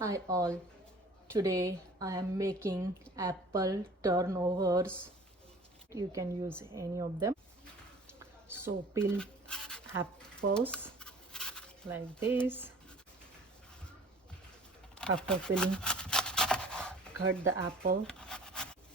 Hi all. Today I am making apple turnovers. You can use any of them. So peel apples like this. After peeling, cut the apple.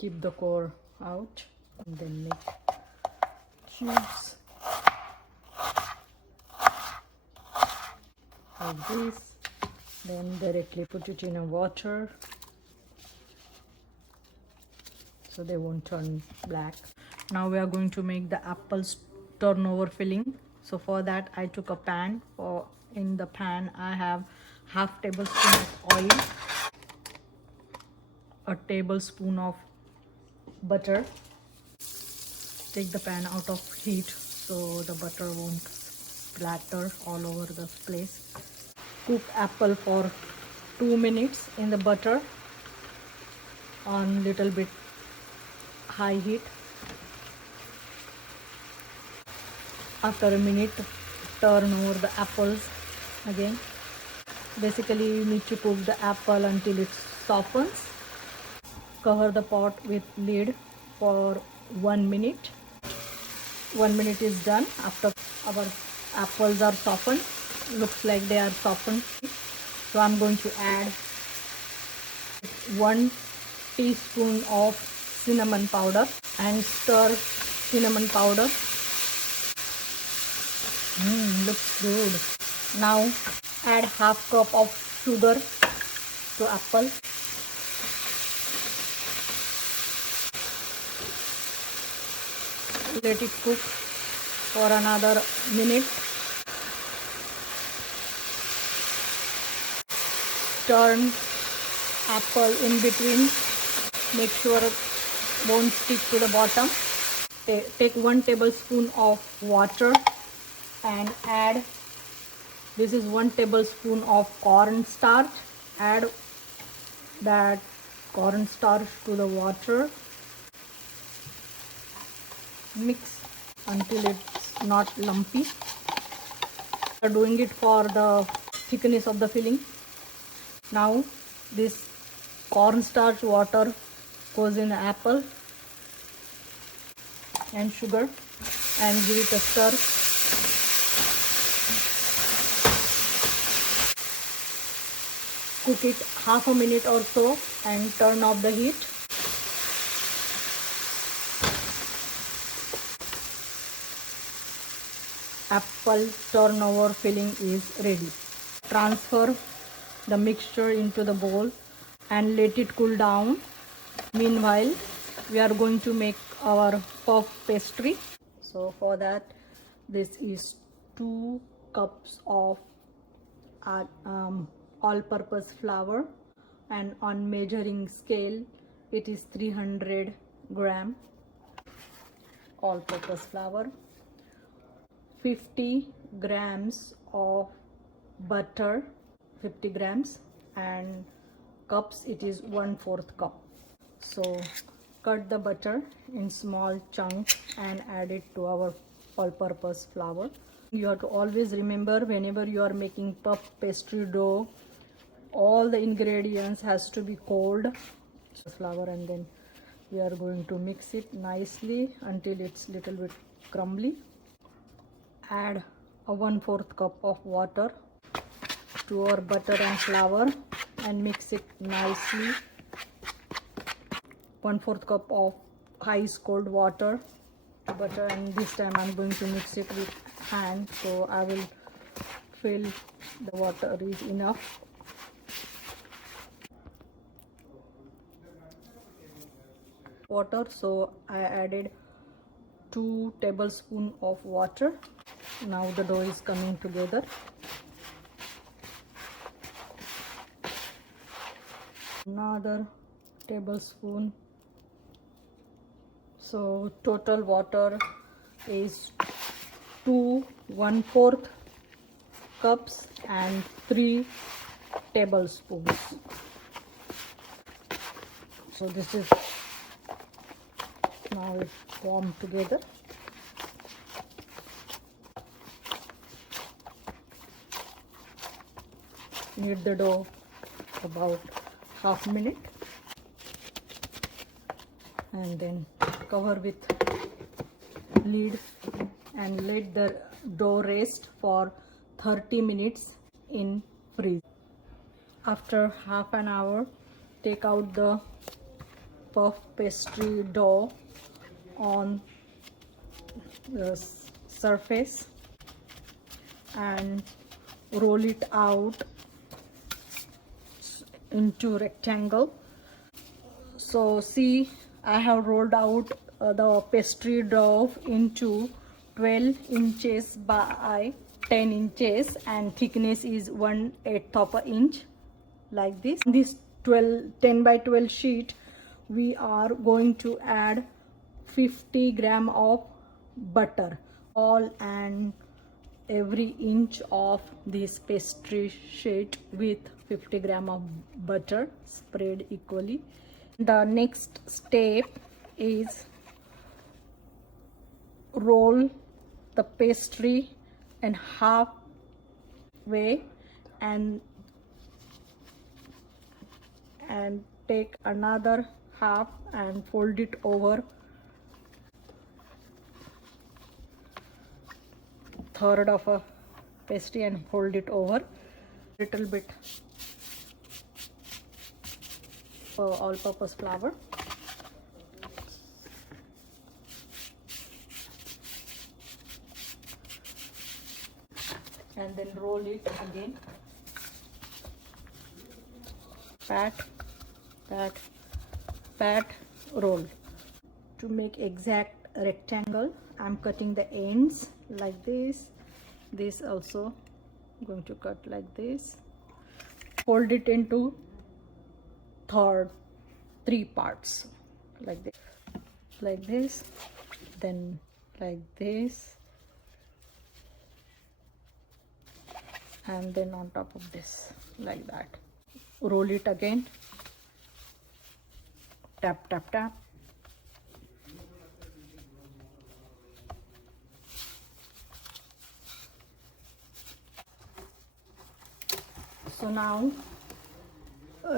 Keep the core out and then make cubes like this. Then directly put it in a water so they won't turn black. Now we are going to make the apples turnover filling. So for that I took a pan. In the pan I have half tablespoon of oil, a tablespoon of butter. Take the pan out of heat so the butter won't splatter all over the place. Cook apple for 2 minutes in the butter on little bit high heat. After a minute, turn over the apples again. Basically you need to cook the apple until it softens. Cover the pot with lid for 1 minute. 1 minute is done. After our apples are softened, looks like they are softened, so I'm going to add 1 teaspoon of cinnamon powder and stir cinnamon powder. Looks good. Now add half cup of sugar to apple. Let it cook for another minute. Turn apple in between. Make sure it won't stick to the bottom. Take 1 tablespoon of water and add, this is 1 tablespoon of cornstarch. Add that cornstarch to the water. Mix until it's not lumpy. We are doing it for the thickness of the filling. Now this cornstarch water goes in the apple and sugar and give it a stir. Cook it half a minute or so and turn off the heat. Apple turnover filling is ready. Transfer the mixture into the bowl and let it cool down. Meanwhile, we are going to make our puff pastry. So for that, this is 2 cups of all-purpose flour, and on measuring scale it is 300 gram all-purpose flour. 50 grams of butter, 50 grams, and cups it is 1/4 cup. So cut the butter in small chunks and add it to our all-purpose flour. You have to always remember, whenever you are making puff pastry dough, all the ingredients has to be cold. So flour, and then we are going to mix it nicely until it's little bit crumbly. Add a 1/4 cup of water to our butter and flour and mix it nicely. 1/4 cup of ice cold water to butter, and this time I'm going to mix it with hand, so I will feel the water is enough. Water, so I added 2 tablespoons of water. Now the dough is coming together. Another tablespoon. So total water is 2 1/4 cups and 3 tablespoons. So this is now it's formed together. Knead the dough about half minute, and then cover with lid and let the dough rest for 30 minutes in freeze. After half an hour, take out the puff pastry dough on the surface and roll it out into rectangle. So see, I have rolled out the pastry dough into 12 inches by 10 inches and thickness is 1/8 of an inch, like this. This 10 by 12 sheet, we are going to add 50 gram of butter. All and every inch of this pastry sheet with 50 gram of butter spread equally. The next step is roll the pastry in halfway and take another half and fold it over third of a pastry and fold it over little bit all-purpose flour. And then roll it again. Pat, roll. To make exact rectangle, I'm cutting the ends like this. This also going to cut like this. Fold it into three parts like this, then like this, and then on top of this like that. Roll it again, tap. So now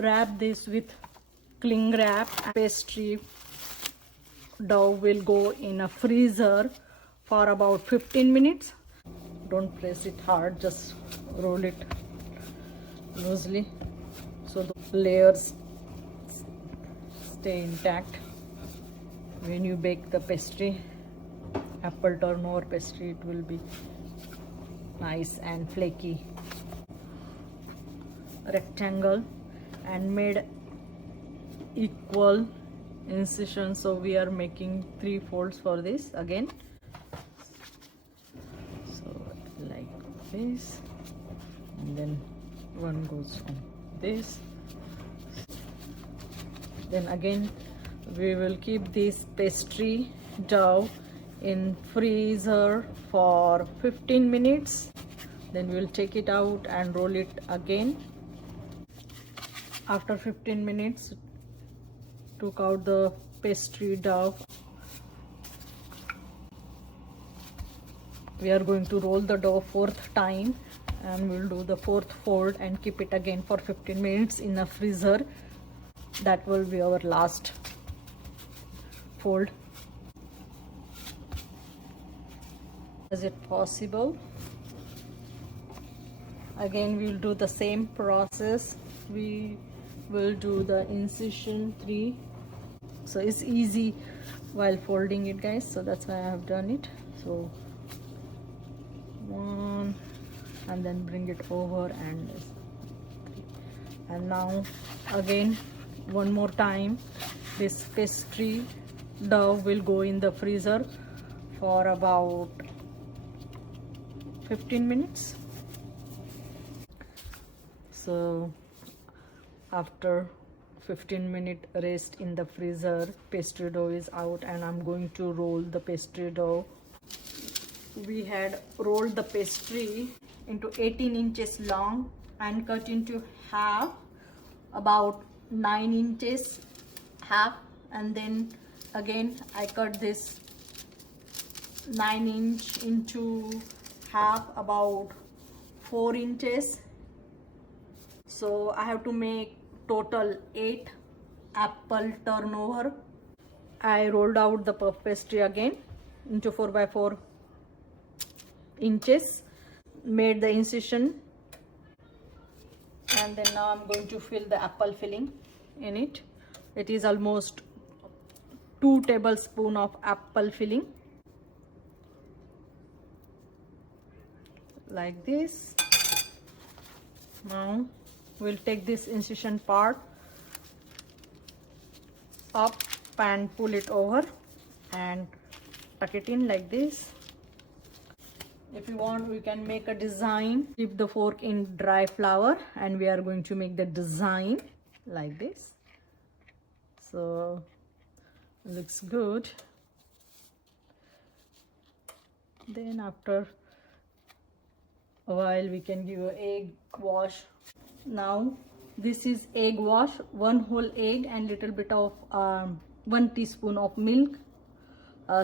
wrap this with cling wrap. Pastry dough will go in a freezer for about 15 minutes. Don't press it hard, just roll it loosely so the layers stay intact. When you bake the pastry, apple turnover pastry, it will be nice and flaky. Rectangle and made equal incision, so we are making 3 folds for this again. So like this, and then one goes on this. Then again we will keep this pastry dough in freezer for 15 minutes. Then we'll take it out and roll it again. After 15 minutes, took out the pastry dough. We are going to roll the dough 4th time and we'll do the 4th fold and keep it again for 15 minutes in the freezer. That will be our last fold. Is it possible? Again we'll do the same process. We will do the incision 3, so it's easy while folding it, guys, so that's why I have done it. So 1 and then bring it over and 3. And now again one more time this pastry dough will go in the freezer for about 15 minutes. So after 15-minute rest in the freezer, pastry dough is out and I'm going to roll the pastry dough. We had rolled the pastry into 18 inches long and cut into half, about 9 inches half, and then again I cut this 9 inch into half, about 4 inches. So I have to make total 8 apple turnover. I rolled out the puff pastry again into 4 by 4 inches, made the incision, and then now I'm going to fill the apple filling in it. It is almost 2 tablespoons of apple filling, like this. Now we'll take this incision part up and pull it over and tuck it in like this. If you want, we can make a design. Dip the fork in dry flour and we are going to make the design like this. So looks good. Then after a while we can give an egg wash. Now this is egg wash, 1 whole egg and little bit of 1 teaspoon of milk.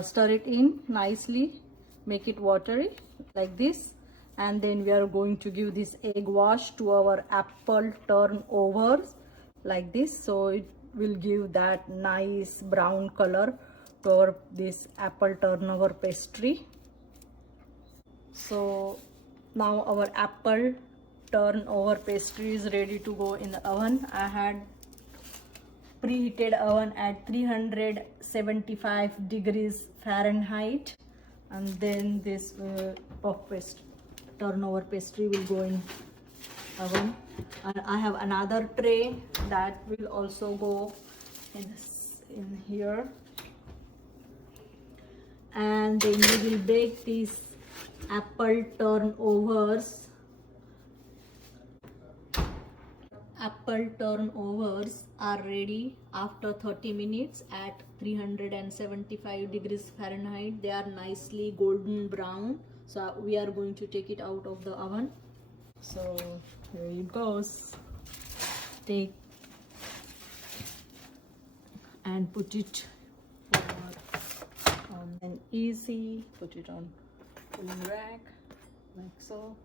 Stir it in nicely, make it watery like this, and then we are going to give this egg wash to our apple turnovers like this. So it will give that nice brown color to our this apple turnover pastry. So now our apple turnover pastry is ready to go in the oven. I had preheated oven at 375 degrees Fahrenheit, and then this puff pastry turnover pastry will go in oven. And I have another tray that will also go in here, and then we will bake these apple turnovers. Apple turnovers are ready after 30 minutes at 375 degrees Fahrenheit. They are nicely golden brown. So we are going to take it out of the oven. So here it goes. Take and put it on an easy, put it on cooling rack like so.